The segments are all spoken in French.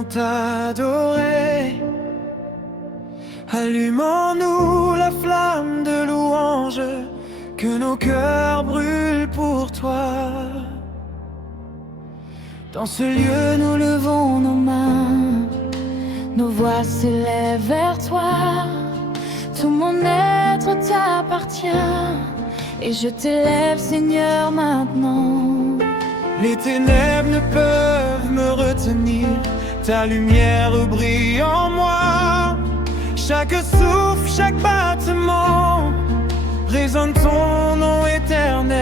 voulons t'adorer. Allume en nous la flamme de louange, que nos cœurs brûlent pour toi. Dans ce lieu, nous levons nos mains, nos voix s'élèvent vers toi. Tout mon être t'appartient, et je t'élève, Seigneur, maintenant. Les ténèbres ne peuvent me retenir, ta lumière brille en moi. Chaque souffle, chaque battement résonne ton nom éternel.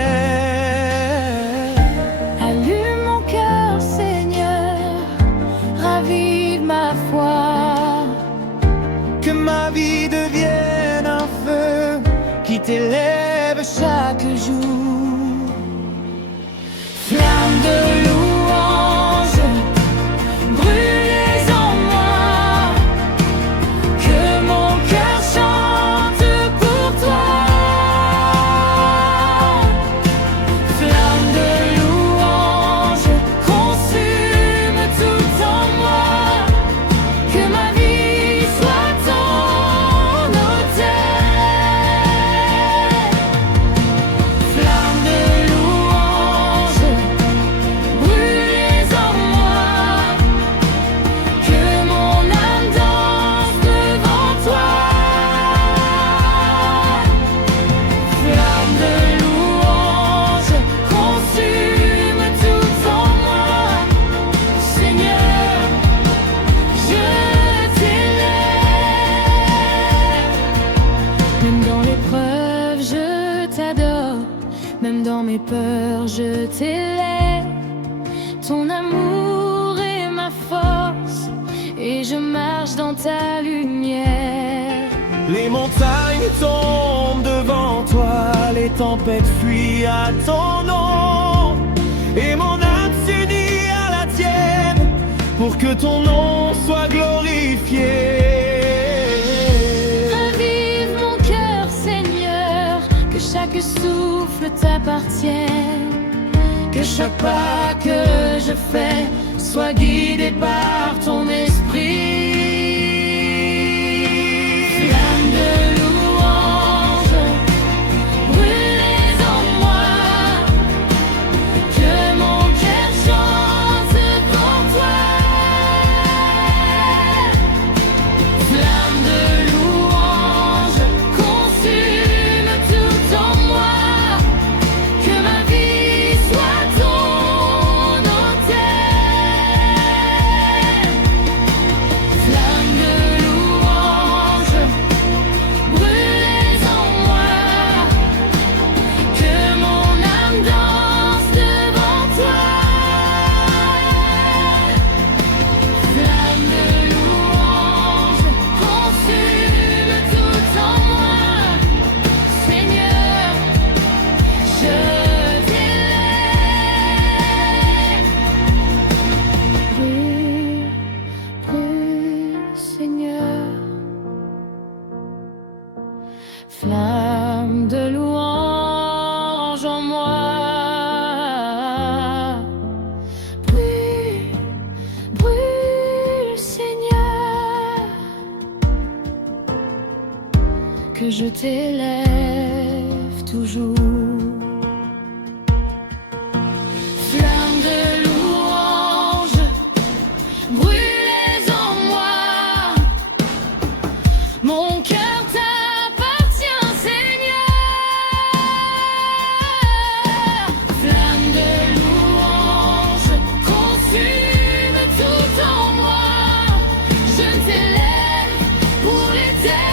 Allume mon cœur, Seigneur, ravive ma foi. Que ma vie devienne un feu qui t'élève chaque jour. Flamme de louange, brûlez en moi, que mon cœur chante pour toi. Flamme de louange, consume tout en moi, que ma vie soit ton autel. Flamme de louange, brûlez en moi, que mon âme danse devant toi. Flamme de louange, consume tout en moi. Seigneur, je t'élève. Même dans l'épreuve, je t'adore. Même dans mes peurs, je t'élève. Ton amour est ma force, et je marche dans ta lumière. Les montagnes tombent devant toi, les tempêtes fuient à ton nom. Et mon âme s'unit à la tienne, pour que ton nom soit glorifié. Ravive mon cœur, Seigneur, que chaque souffle t'appartienne. Que chaque pas que je fais soit guidé par ton esprit. Flamme de louange, brûlez en moi, que mon cœur chante pour toi. Flamme de louange, consume tout en moi, que ma vie soit ton autel. Flamme de louange, brûlez en moi, que mon âme danse devant toi. Flamme de louange, consume tout en moi. Seigneur, je t'élève. Brûle, brûle, Seigneur. Flamme de louange en moi. Brûle, brûle, Seigneur. Que je t'élève toujours. Flamme de louange, brûlez en moi. Mon cœur t'appartient, Seigneur. Flamme de louange, consume tout en moi. Je t'élève pour l'éternité.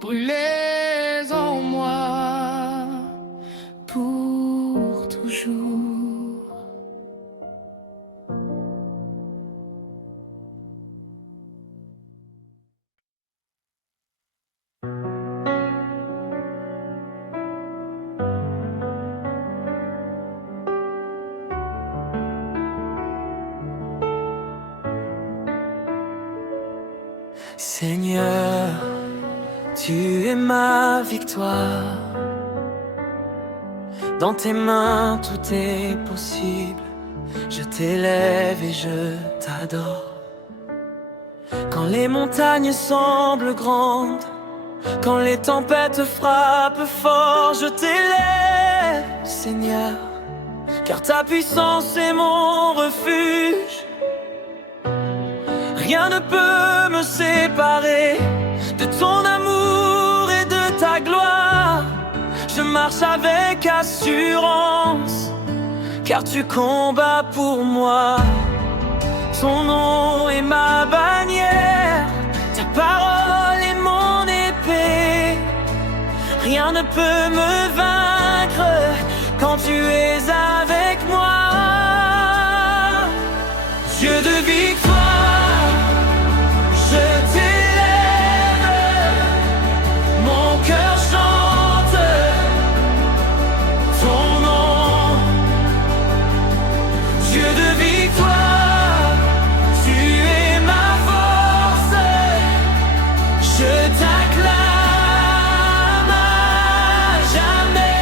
brûlez en moi pour toujours. Seigneur, tu es ma victoire. Dans tes mains tout est possible. Je t'élève et je t'adore. Quand les montagnes semblent grandes, quand les tempêtes frappent fort, je t'élève, Seigneur, car ta puissance est mon refuge. Rien ne peut me séparer de ton amour et de ta gloire. Je marche avec assurance, car tu combats pour moi. Ton nom est ma bannière, ta parole est mon épée. Rien ne peut me vaincre quand tu es avec moi. Dieu de victoire, je t'élève, mon cœur chante ton nom. Dieu de victoire, tu es ma force, je t'acclame à jamais.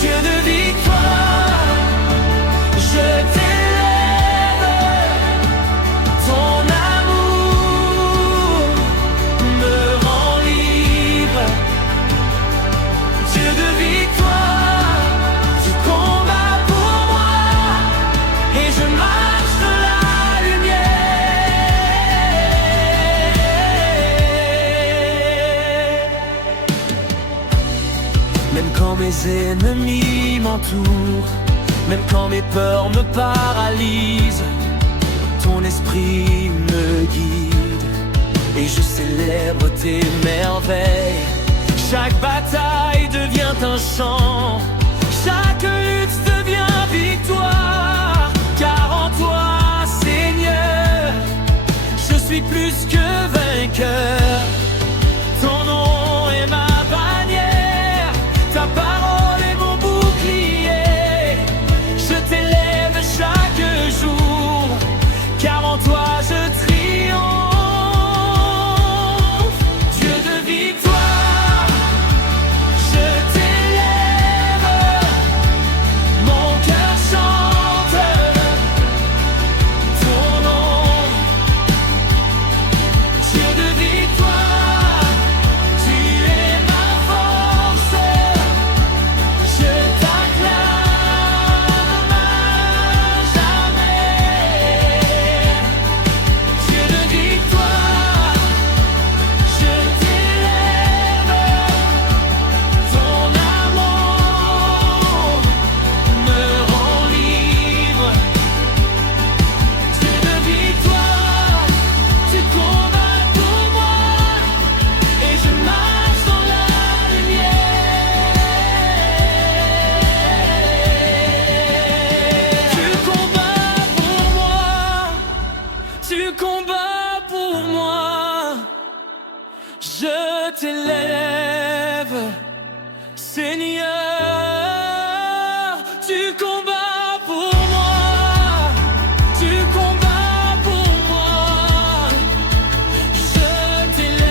Dieu de victoire, je t'élève, ton amour me rend libre. Dieu de victoire, tu combats pour moi et je marche dans la lumière. Même quand mes ennemis m'entourent, même quand mes peurs me paralysent, ton esprit me guide et je célèbre tes merveilles. Chaque bataille devient un chant, chaque lutte devient victoire, car en toi, Seigneur, je suis plus que vainqueur. Ton nom est ma bannière, ta parole est mon bouclier. Je t'élève chaque jour, car en toi je triomphe. Dieu de victoire, je t'élève, mon cœur chante ton nom. Dieu de victoire, tu es ma force, je t'acclame à jamais. Dieu de victoire, je t'élève, ton amour me rend libre. Dieu de victoire, tu combats pour moi et je marche dans la lumière. Tu combats pour moi, tu combats pour moi. Je t'élève, Seigneur, tu combats pour moi, tu combats pour moi. Je t'élève.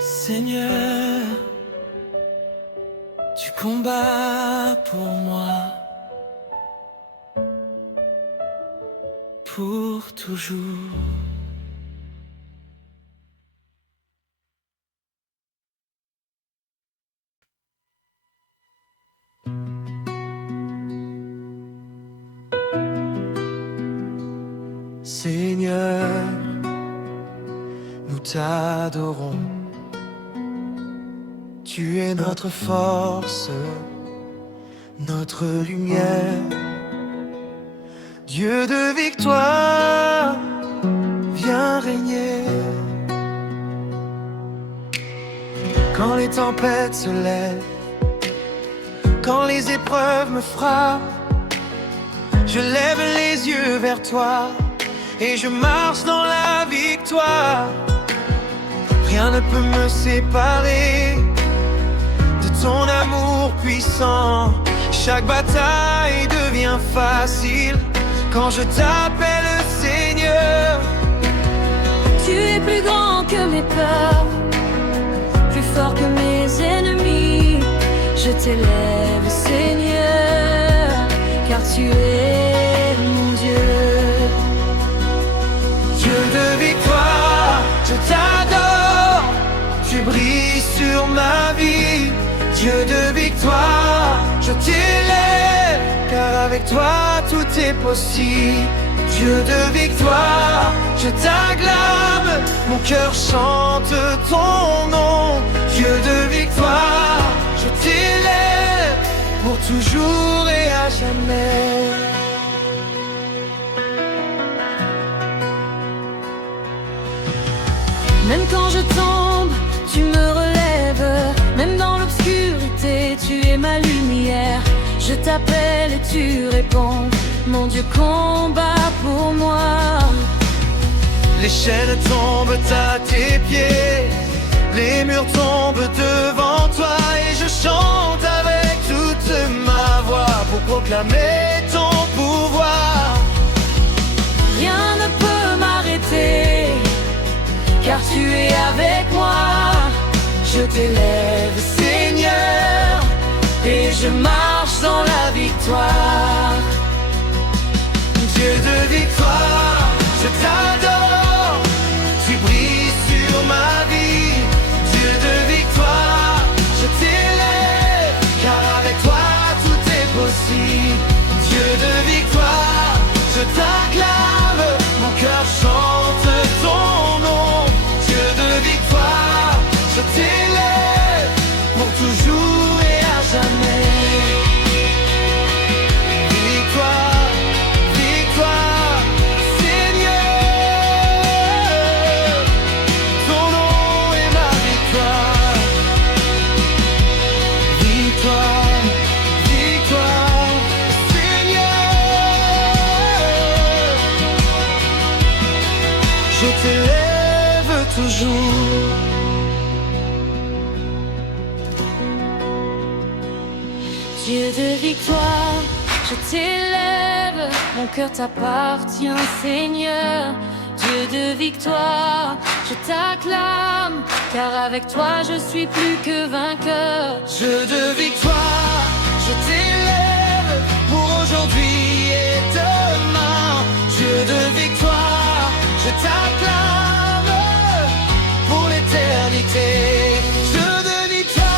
Seigneur, tu combats pour moi, pour toujours. Seigneur, nous t'adorons. Tu es notre force, notre lumière. Dieu de victoire, viens régner. Quand les tempêtes se lèvent, quand les épreuves me frappent, je lève les yeux vers toi et je marche dans la victoire. Rien ne peut me séparer de ton amour puissant. Chaque bataille devient facile quand je t'appelle Seigneur. Tu es plus grand que mes peurs, plus fort que mes ennemis. Je t'élève, Seigneur, car tu es mon Dieu. Dieu de victoire, je t'adore. Tu brilles sur ma vie. Dieu de victoire, je t'élève, car avec toi tout est possible. Dieu de victoire, je t'acclame, mon cœur chante ton nom. Dieu de victoire, je t'élève, pour toujours et à jamais. Même quand je tombe, tu me relèves. Même dans l'obscurité, tu es ma lumière. Je t'appelle et tu réponds. Mon Dieu combat pour moi. Les chaînes tombent à tes pieds, les murs tombent devant toi, et je chante avec toute ma voix pour proclamer ton pouvoir. Rien ne peut m'arrêter, car tu es avec moi. Je t'élève, Seigneur, et je marche dans la victoire. Dieu de victoire, je t'adore. Tu brilles sur ma vie. Dieu de victoire, je t'élève, car avec toi tout est possible. Dieu de victoire, je t'acclame, mon cœur chante ton nom. Dieu de victoire, je t'élève, pour toujours et à jamais. Victoire, victoire, Seigneur, ton nom est ma victoire. Victoire, victoire, Seigneur, je t'élève toujours. Dieu de victoire, je t'élève, mon cœur t'appartient, Seigneur. Dieu de victoire, je t'acclame, car avec toi je suis plus que vainqueur. Dieu de victoire, je t'élève pour aujourd'hui et demain. Dieu de victoire, je t'acclame pour l'éternité. Dieu de victoire,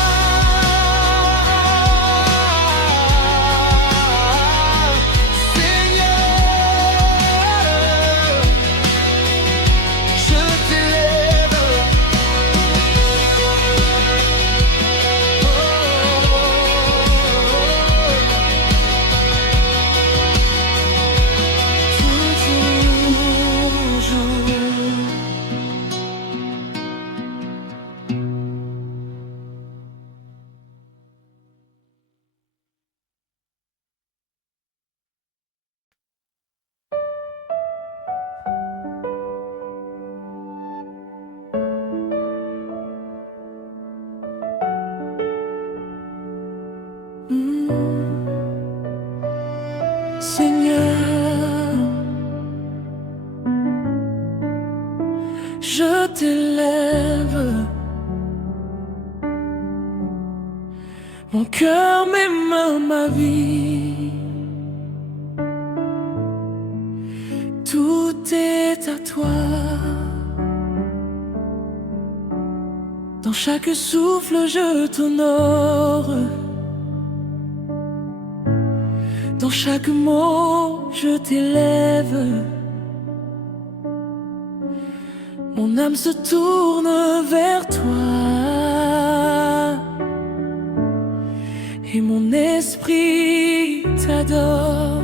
Mon cœur, mes mains, ma vie, tout est à toi. Dans chaque souffle, je t'honore. Dans chaque mot, je t'élève. Mon âme se tourne vers toi. Et mon esprit t'adore.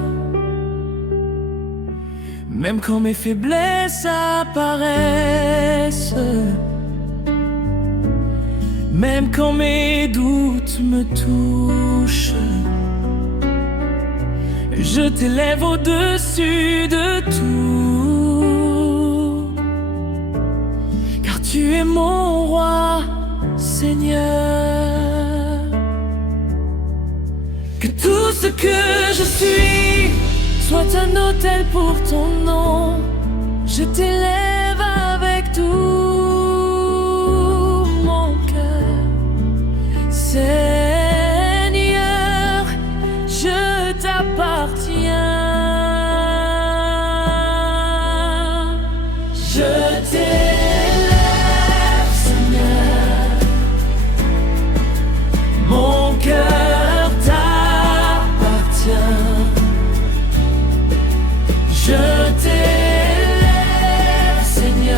Même quand mes faiblesses apparaissent, même quand mes doutes me touchent, je t'élève au-dessus de tout. Car tu es mon roi, Seigneur. Que tout ce que je suis soit un autel pour ton nom. Je t'élève avec tout mon cœur. Seigneur, je t'appartiens. Je t'élève, Seigneur. Mon cœur t'appartient. Je t'élève, Seigneur.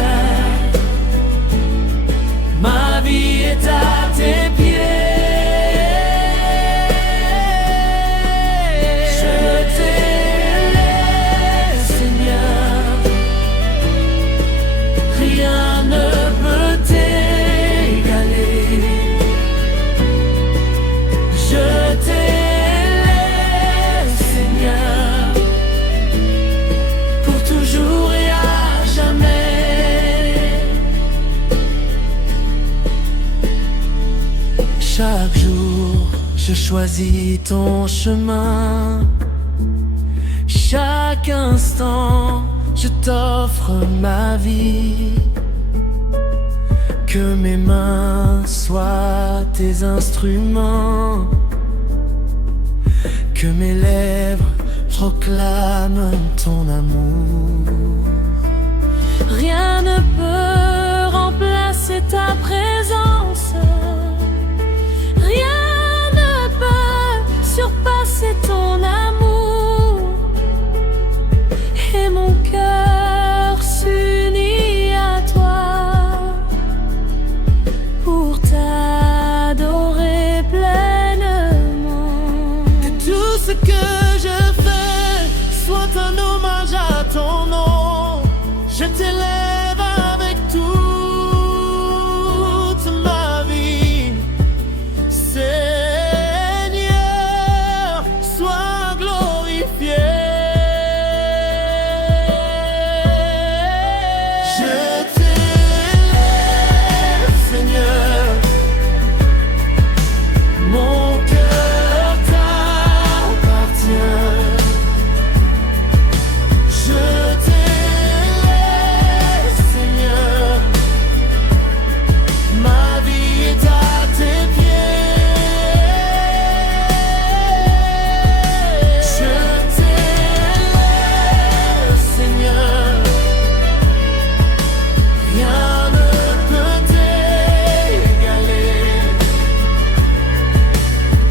Ma vie est à tes pieds. Je t'élève, Seigneur. Rien ne peut t'égaler. Je t'élève, Seigneur. Pour toujours et à jamais. Chaque jour, je choisis ton chemin. Chaque instant, je t'offre ma vie. Que mes mains soient tes instruments. Que mes lèvres proclament ton amour. Rien ne peut remplacer ta présence. Rien ne peut surpasser ton amour. Et mon cœur s'unit à toi pour t'adorer pleinement. Que tout ce que je fais soit un hommage à ton nom. Je t'élève avec toute ma vie. Seigneur, sois glorifié. Je t'élève, Seigneur. Mon cœur t'appartient. Je t'élève, Seigneur. Ma vie est à tes pieds. Je t'élève, Seigneur. Rien ne peut t'égaler.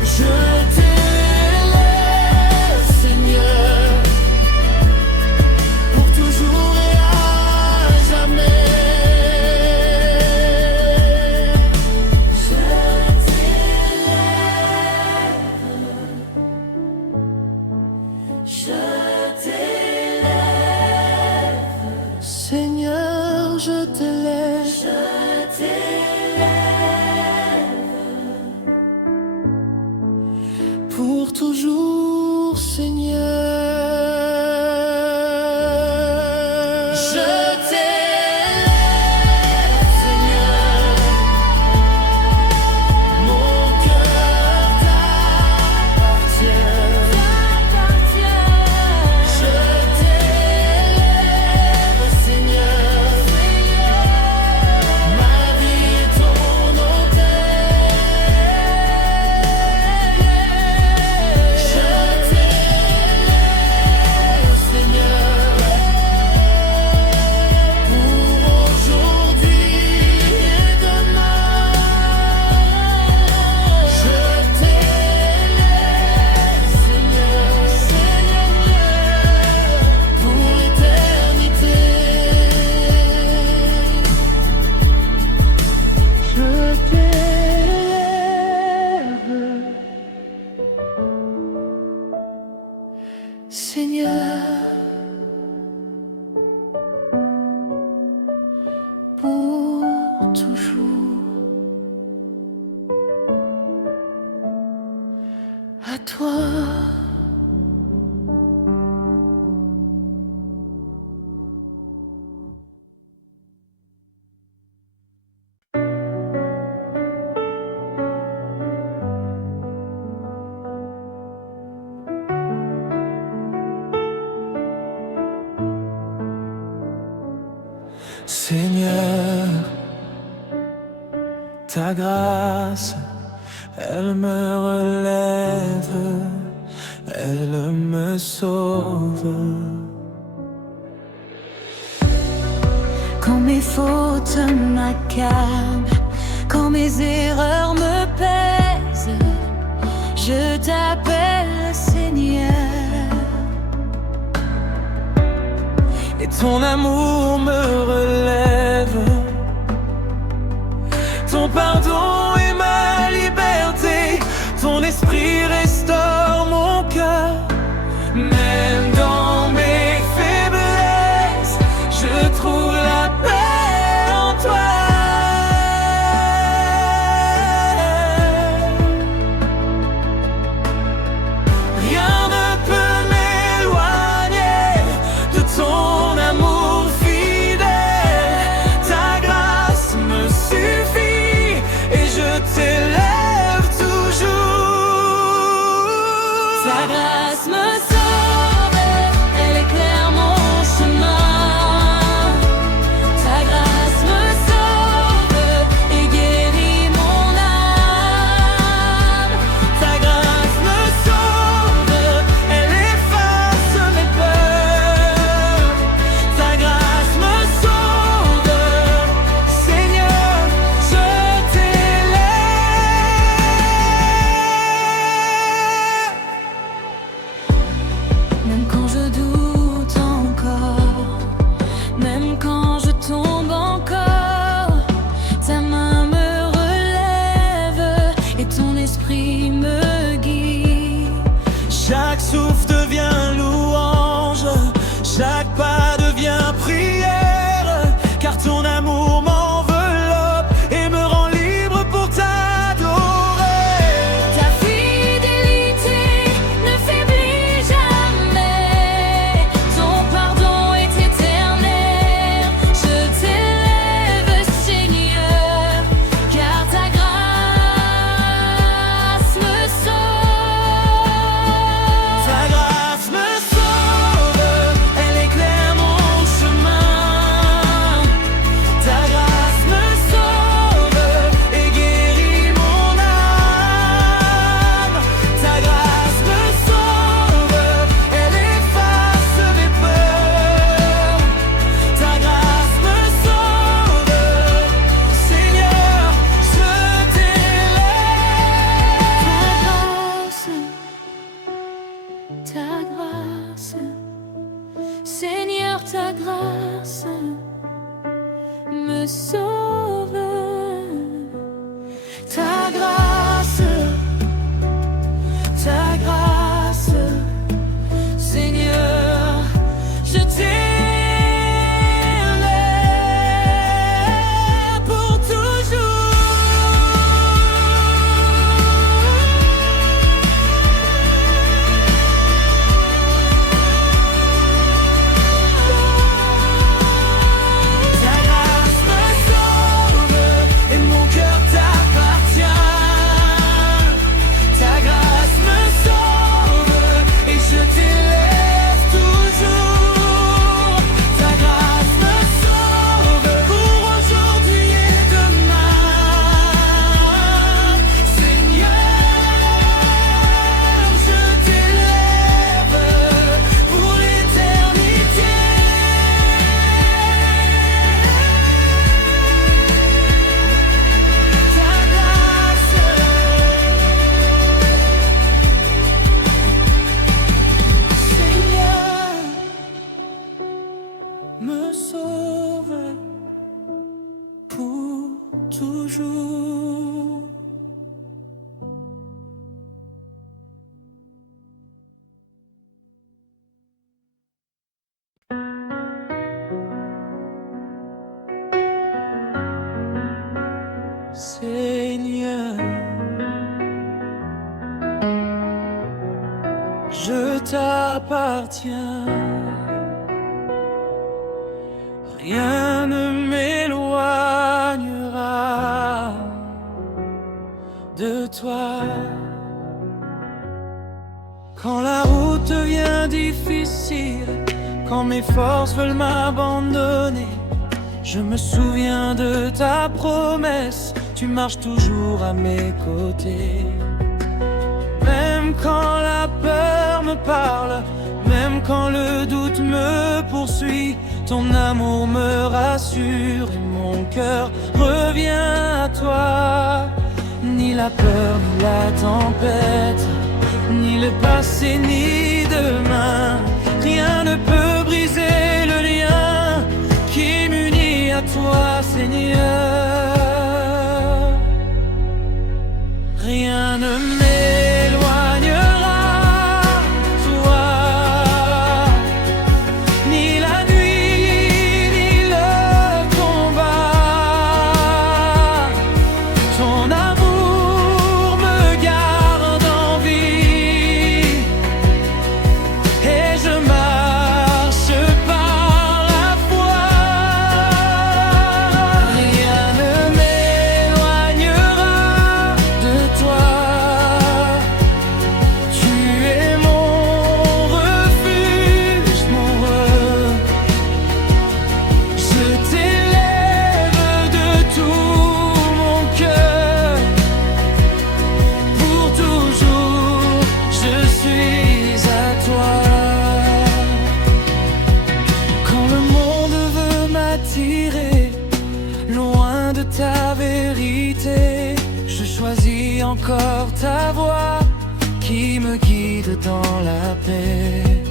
Je t'élève, Seigneur. Pour toujours et à jamais. Je t'élève. Seigneur, je t'élève. Pour toujours, Seigneur. Je t'élève, Seigneur. Mon cœur t'appartient. Je t'élève, Seigneur. Ma vie est ton autel. toi. Seigneur, ta grâce, elle me relève, elle me sauve. Quand mes fautes m'accablent, quand mes erreurs me pèsent, je t'appelle Seigneur. Et ton amour me relève, ton pardon est ma liberté, ton esprit restaure mon cœur. Même dans mes faiblesses, je trouve la paix en toi. Rien ne peut m'éloigner de ton amour fidèle. Ta grâce me suffit et je t'élève toujours. Ta grâce me sauve, elle éclaire mon chemin. Ta grâce me sauve et guérit mon âme. Ta grâce me sauve, elle efface mes peurs. Ta grâce me sauve, Seigneur, je t'élève. Même quand je doute encore, même quand je tombe encore, ta main me relève et ton esprit me guide. Chaque souffle devient louange, chaque pas devient prière, car ton amour m'enveloppe et me rend libre pour t'adorer. Ta fidélité ne faiblit jamais, ton pardon est éternel. Je t'élève, Seigneur, car ta grâce me sauve. Ta grâce me sauve, elle éclaire mon chemin. Ta grâce me sauve et guérit mon âme. Ta grâce me sauve, elle efface mes peurs. Ta grâce me sauve, Seigneur, je t'élève. Ta grâce, Seigneur, ta grâce me sauve. Ta grâce, Seigneur, je t'élève pour toujours. Ta grâce me sauve et mon cœur t'appartient. Ta grâce me sauve et je t'élève toujours. Ta grâce me sauve pour aujourd'hui et demain. Seigneur, je t'élève pour l'éternité. Ta grâce, Seigneur, me sauve pour toujours. Seigneur, t'appartient. Rien ne m'éloignera de toi. Quand la route devient difficile, quand mes forces veulent m'abandonner, je me souviens de ta promesse, tu marches toujours à mes côtés. Même quand la peur me parle, même quand le doute me poursuit, ton amour me rassure et mon cœur revient à toi. Ni la peur, ni la tempête, ni le passé, ni demain, rien ne peut briser le lien qui m'unit à toi, Seigneur. Rien ne m'éloignera de toi, ni la nuit, ni le combat. Ton amour me garde en vie et je marche par la foi. Rien ne m'éloignera de toi. Tu es mon refuge, mon repos. Je t'élève de tout mon cœur. Pour toujours, je suis à toi. Quand le monde veut m'attirer loin de ta vérité, je choisis encore ta voix qui me guide dans la paix.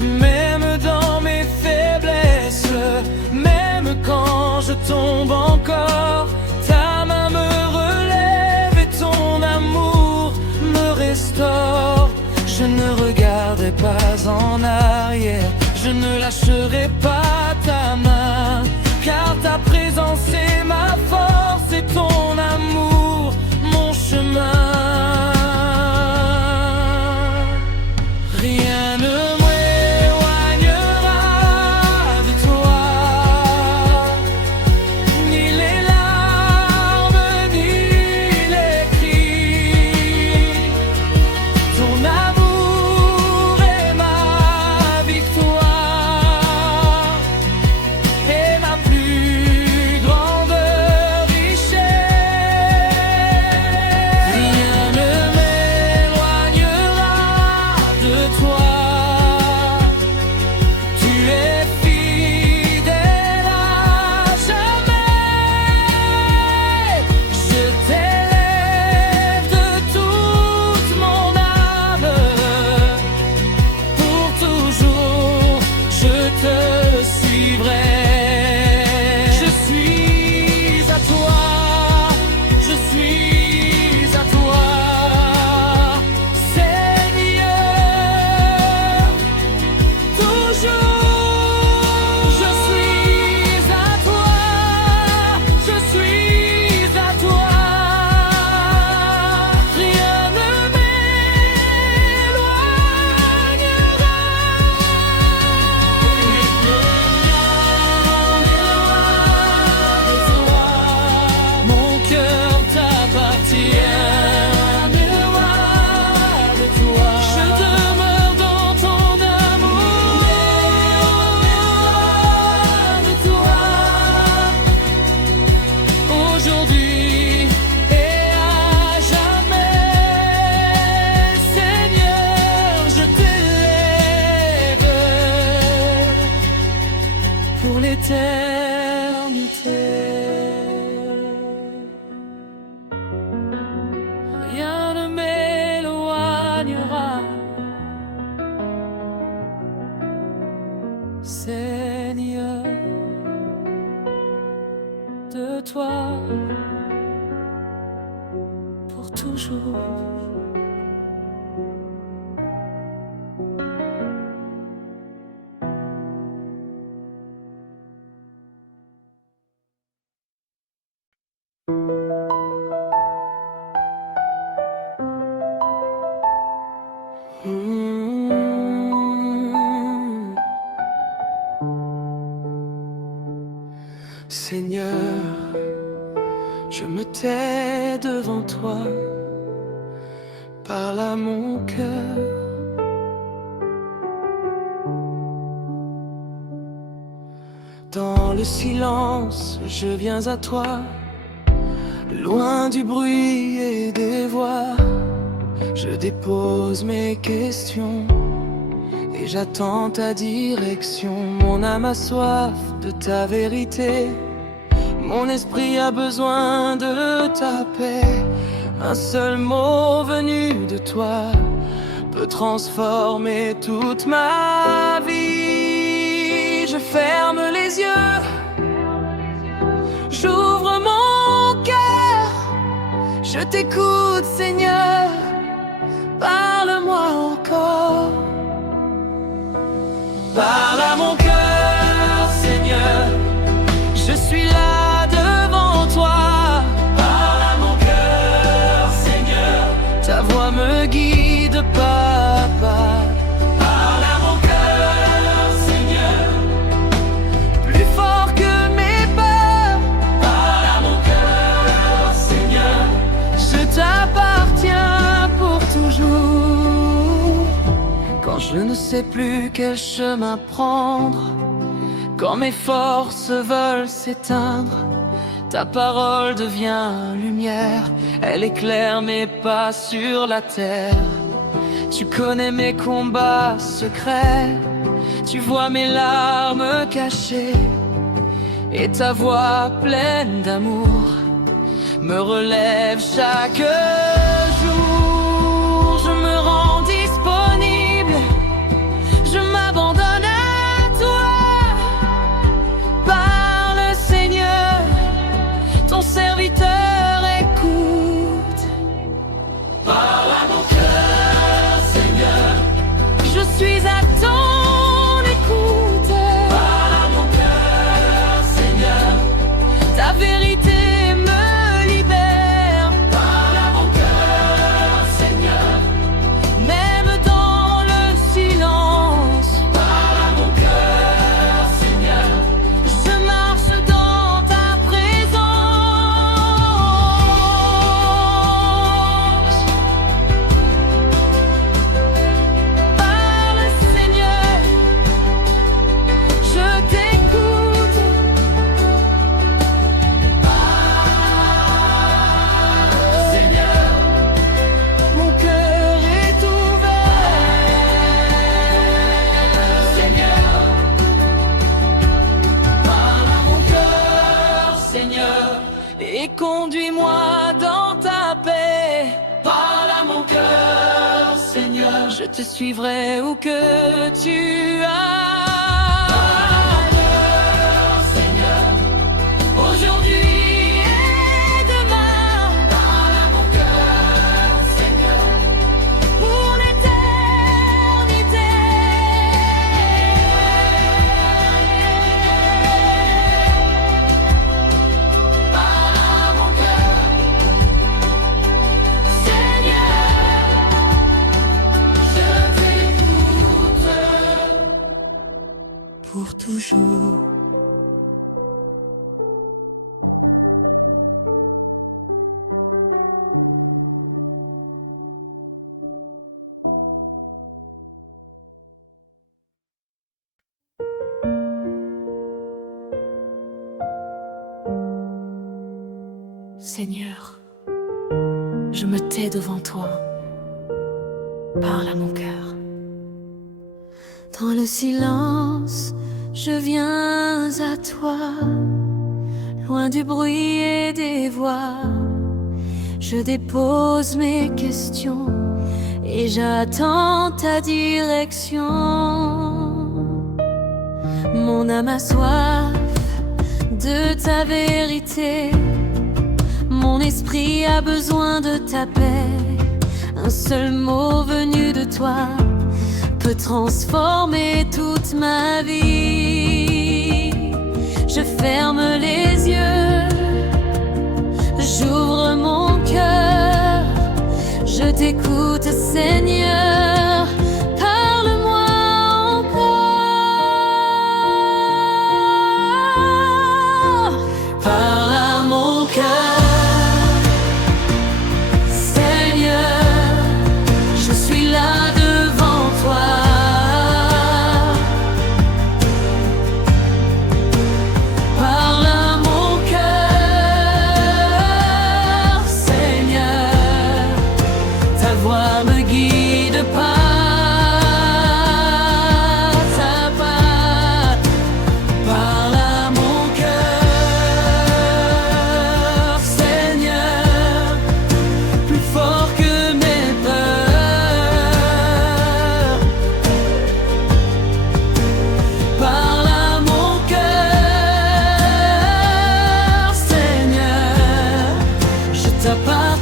Même dans mes faiblesses, même quand je tombe encore, ta main me relève et ton amour me restaure. Je ne regarderai pas en arrière, je ne lâcherai pas ta main, car ta présence est ma force et ton amour mon chemin. Rien ne m'éloignera de toi, ni les larmes, ni les cris. Ton amour est ma victoire et ma plus grande richesse. Rien ne m'éloignera de toi. Tu es fidèle à jamais. Je t'élève de toute mon âme. Pour toujours, je te suivrai. Je suis à toi, je suis à toi, Seigneur. Toujours, je suis à toi, je suis à toi. Rien ne m'éloignera. Mon cœur t'appartient. De toi, je demeure dans ton amour. De toi, aujourd'hui et à jamais, Seigneur, je t'élève pour l'éternité. Rien ne m'éloignera, Seigneur, de toi pour toujours. toi. Parle à mon cœur. Dans le silence, je viens à toi, loin du bruit et des voix. Je dépose mes questions et j'attends ta direction. Mon âme a soif de ta vérité, mon esprit a besoin de ta paix. Un seul mot venu de toi peut transformer toute ma vie. Je ferme les yeux, j'ouvre mon cœur, je t'écoute Seigneur, parle-moi encore. Parle à mon cœur Seigneur, je suis là devant toi. Parle à mon cœur Seigneur, ta voix me guide pas à pas. Parle à mon cœur Seigneur, plus fort que mes peurs. Parle à mon cœur Seigneur, je t'appartiens pour toujours. Quand je ne sais plus quel chemin prendre, quand mes forces veulent s'éteindre, ta parole devient lumière, elle éclaire mes pas sur la terre. Tu connais mes combats secrets, tu vois mes larmes cachées, et ta voix pleine d'amour me relève chaque jour. Je me rends disponible, je m'abandonne à toi. Parle Seigneur, ton serviteur écoute. Parle à mon cœur Seigneur, je suis à ton écoute. Parle à mon cœur Seigneur, ta vérité me libère. Parle à mon cœur Seigneur, même dans le silence. Parle à mon cœur Seigneur, je marche dans ta présence. Parle Seigneur, je t'écoute. Seigneur, mon cœur est ouvert. Seigneur, parle à mon cœur, Seigneur, et conduis-moi dans ta paix. Parle à mon cœur, Seigneur, je te suivrai où que tu ailles. Seigneur, aujourd'hui et demain. Parle à mon cœur, Seigneur, pour l'éternité. Parle à mon cœur, Seigneur, je t'écoute pour toujours. Seigneur, je me tais devant toi. Parle à mon cœur. Dans le silence, je viens à toi, loin du bruit et des voix. Je dépose mes questions et j'attends ta direction. Mon âme a soif de ta vérité, mon esprit a besoin de ta paix. Un seul mot venu de toi peut transformer toute ma vie. Je ferme les yeux, j'ouvre mon cœur, je t'écoute Seigneur, parle-moi encore. Parle à mon cœur,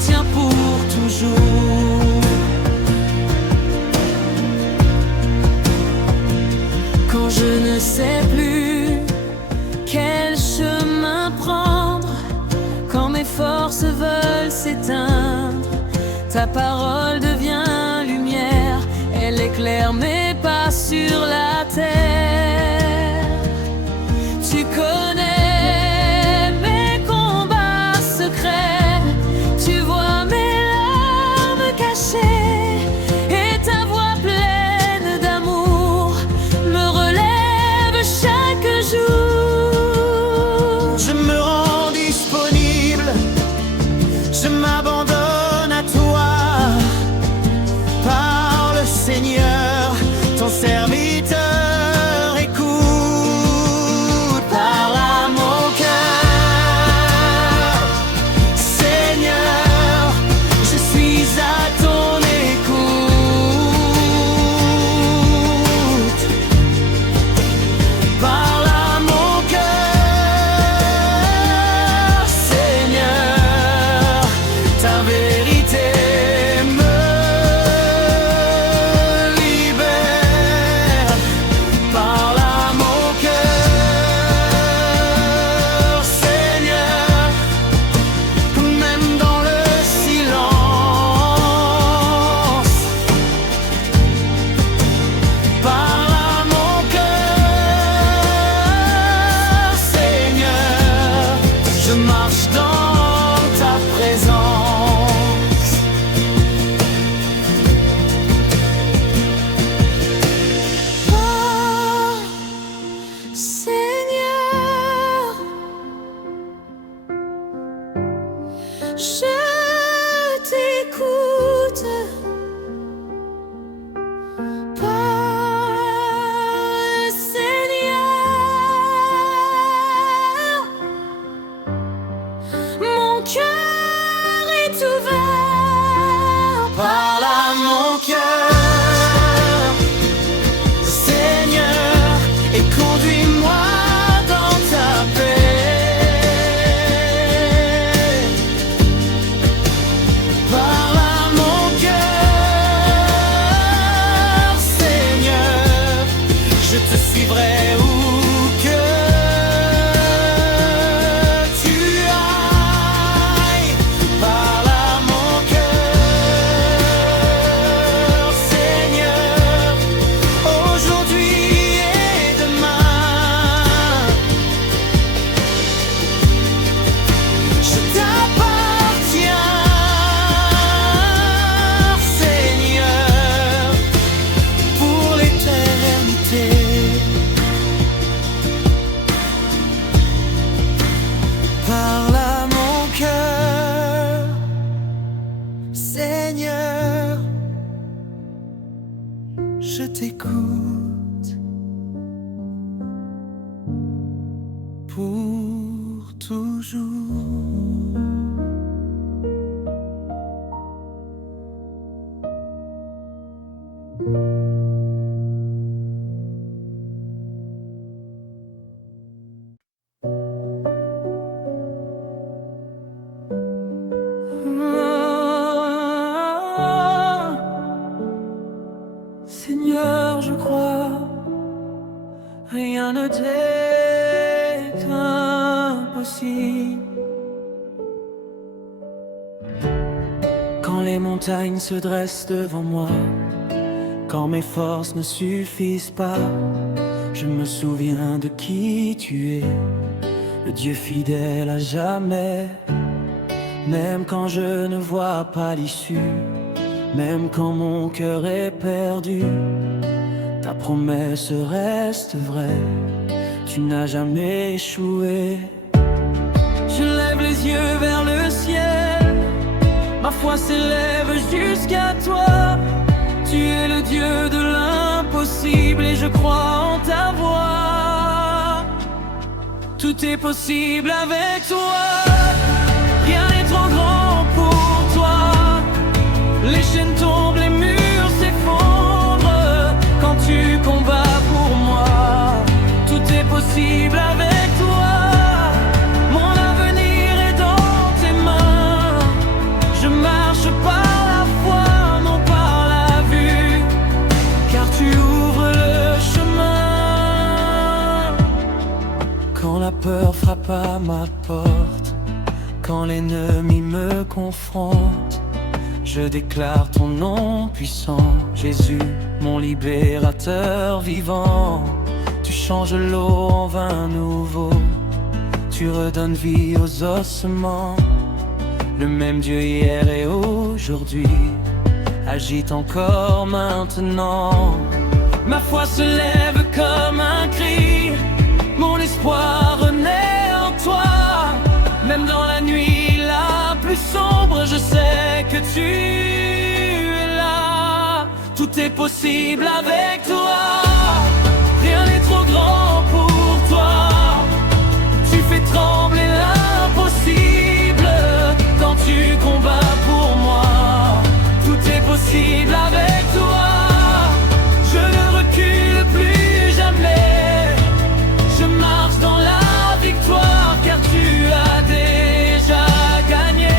t'appartient pour toujours. Quand je ne sais plus quel chemin prendre, quand mes forces veulent s'éteindre, ta parole devient lumière, elle éclaire mes pas sur la terre. Tu connais mes combats secrets, tu vois mes larmes cachées, et ta voix pleine d'amour me relève chaque jour. Je me rends disponible, je m'abandonne à toi. Parle Seigneur, ton serviteur écoute. Parle à mon cœur, Seigneur, je suis à ton écoute. Parle à mon cœur, Seigneur, ta vérité me libère. Parle à mon cœur, Seigneur, même dans le silence. Parle à mon cœur, Seigneur, je marche dans ta présence. Parle, Seigneur, je t'écoute. Parle, Seigneur, mon cœur est ouvert. Parle à mon cœur, Seigneur, et conduis-moi dans ta paix. Parle à mon cœur, Seigneur, je te suivrai où que tu ailles. Parle à mon cœur, Seigneur, aujourd'hui et demain. Je t'appartiens, Seigneur, pour l'éternité. Parle à mon cœur, Seigneur, je t'écoute pour toujours. Seigneur, je crois, rien ne t'est impossible. Quand les montagnes se dressent devant moi, quand mes forces ne suffisent pas, je me souviens de qui tu es, le Dieu fidèle à jamais. Même quand je ne vois pas l'issue, même quand mon cœur est perdu, ta promesse reste vraie, tu n'as jamais échoué. Je lève les yeux vers le ciel, ma foi s'élève jusqu'à toi. Tu es le Dieu de l'impossible et je crois en ta voix. Tout est possible avec toi, rien n'est trop grand pour toi. Les chaînes tombent, les murs s'effondrent quand tu combats pour moi. Tout est possible avec toi, mon avenir est dans tes mains. Je marche par la foi, non par la vue, car tu ouvres le chemin. Quand la peur frappe à ma porte, quand l'ennemi me confronte, je déclare ton nom puissant, Jésus, mon libérateur vivant. Tu changes l'eau en vin nouveau, tu redonnes vie aux ossements. Le même Dieu hier et aujourd'hui agite encore maintenant. Ma foi se lève comme un cri, mon espoir renaît en toi. Même dans la nuit la plus sombre, je sais que tu es là. Tout est possible avec toi, rien n'est trop grand pour toi. Tu fais trembler l'impossible quand tu combats pour moi. Tout est possible avec toi, je ne recule plus jamais. Je marche dans la victoire car tu as déjà gagné.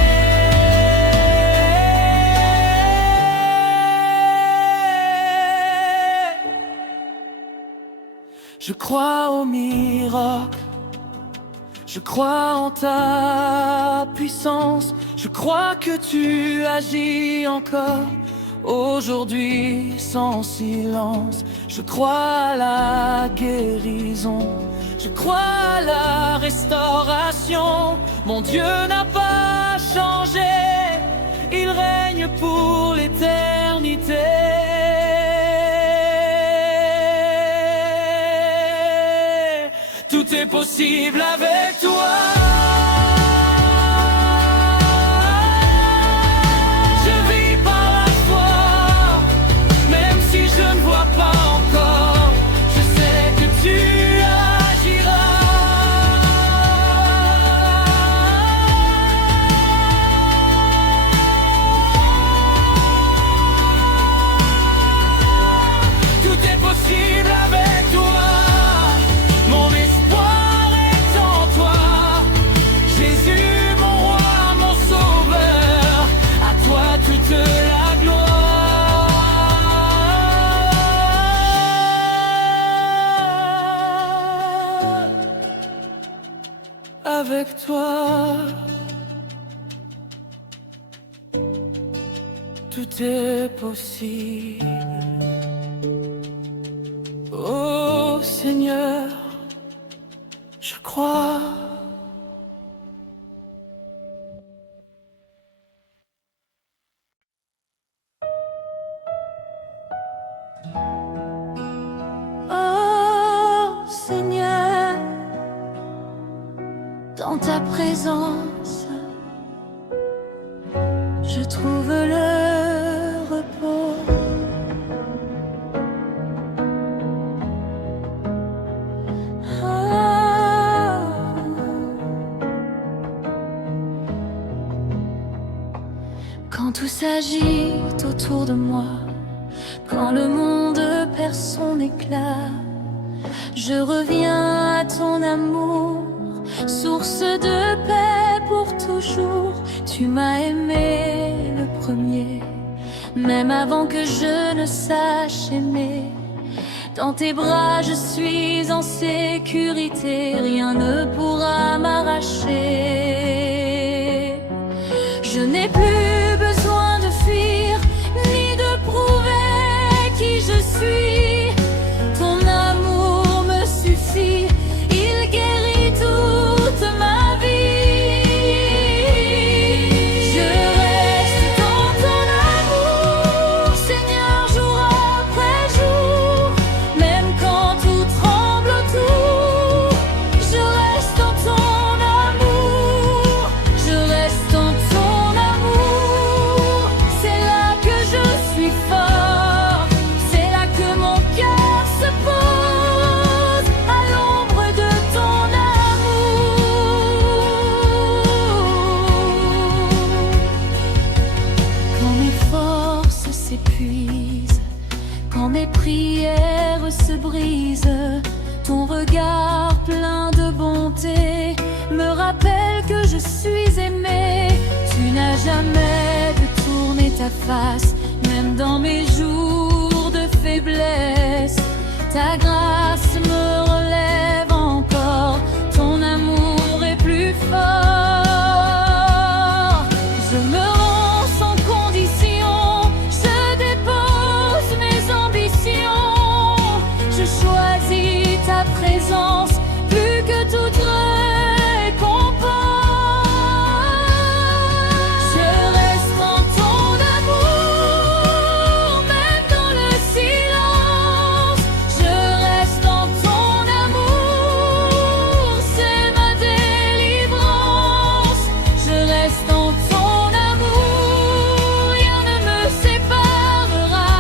Je crois au miracle, je crois en ta puissance. Je crois que tu agis encore aujourd'hui sans silence. Je crois à la guérison, je crois à la restauration. Mon Dieu n'a pas changé, il règne pour l'éternité. Tout est possible avec toi. Avec toi, tout est possible. Oh Seigneur, je crois. Oh Seigneur, dans ta présence, je trouve le repos. Quand tout s'agite autour de moi, quand le monde perd son éclat, je reviens à ton amour, source de paix pour toujours. Tu m'as aimé le premier, même avant que je ne sache aimer. Dans tes bras je suis en sécurité, rien ne pourra m'arracher. Je n'ai plus besoin de fuir, ni de prouver qui je suis. Ton amour me suffit, il guérit toute ma vie. Je reste dans ton amour, Seigneur, jour après jour. Même quand tout tremble autour, je reste dans ton amour. Je reste dans ton amour. C'est là que je suis fort, c'est là que mon cœur se pose, à l'ombre de ton amour. Quand mes forces s'épuisent, quand mes prières se brisent, ton regard plein de bonté me rappelle que je suis aimé. Tu n'as jamais de ta face, même dans mes jours de faiblesse. Ta grâce me relève encore, ton amour est plus fort. Je me rends sans condition, je dépose mes ambitions. Je choisis ta présence plus que toute récompense. Je reste en ton amour, même dans le silence. Je reste en ton amour, c'est ma délivrance. Je reste en ton amour, rien ne me séparera,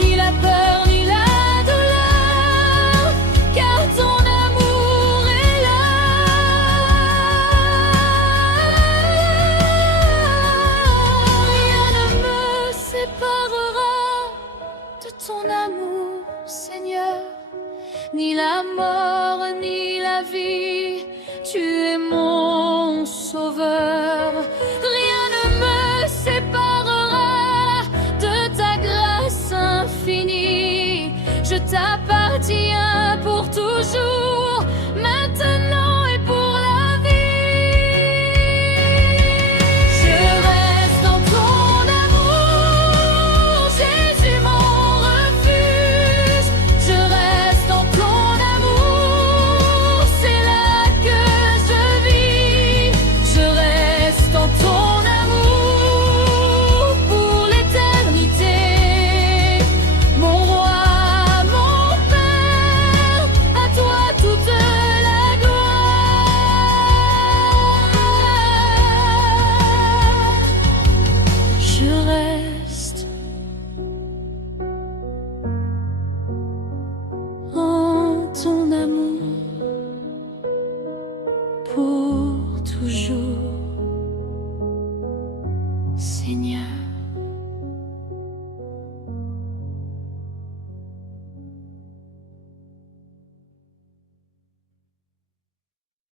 ni la peur ni la douleur, car ton amour est là. Rien ne me séparera de ton amour, Seigneur, ni la mort ni la vie, tu es mon sauveur. Rien ne me séparera de ta grâce infinie. Je t'appartiens pour toujours, maintenant et pour la vie. Je reste en ton amour, Jésus mon refuge. Je reste en ton amour, c'est là que je vis. Je reste en ton amour pour l'éternité. Mon roi, mon Père, à toi toute la gloire. Je reste en ton amour pour toujours, Seigneur.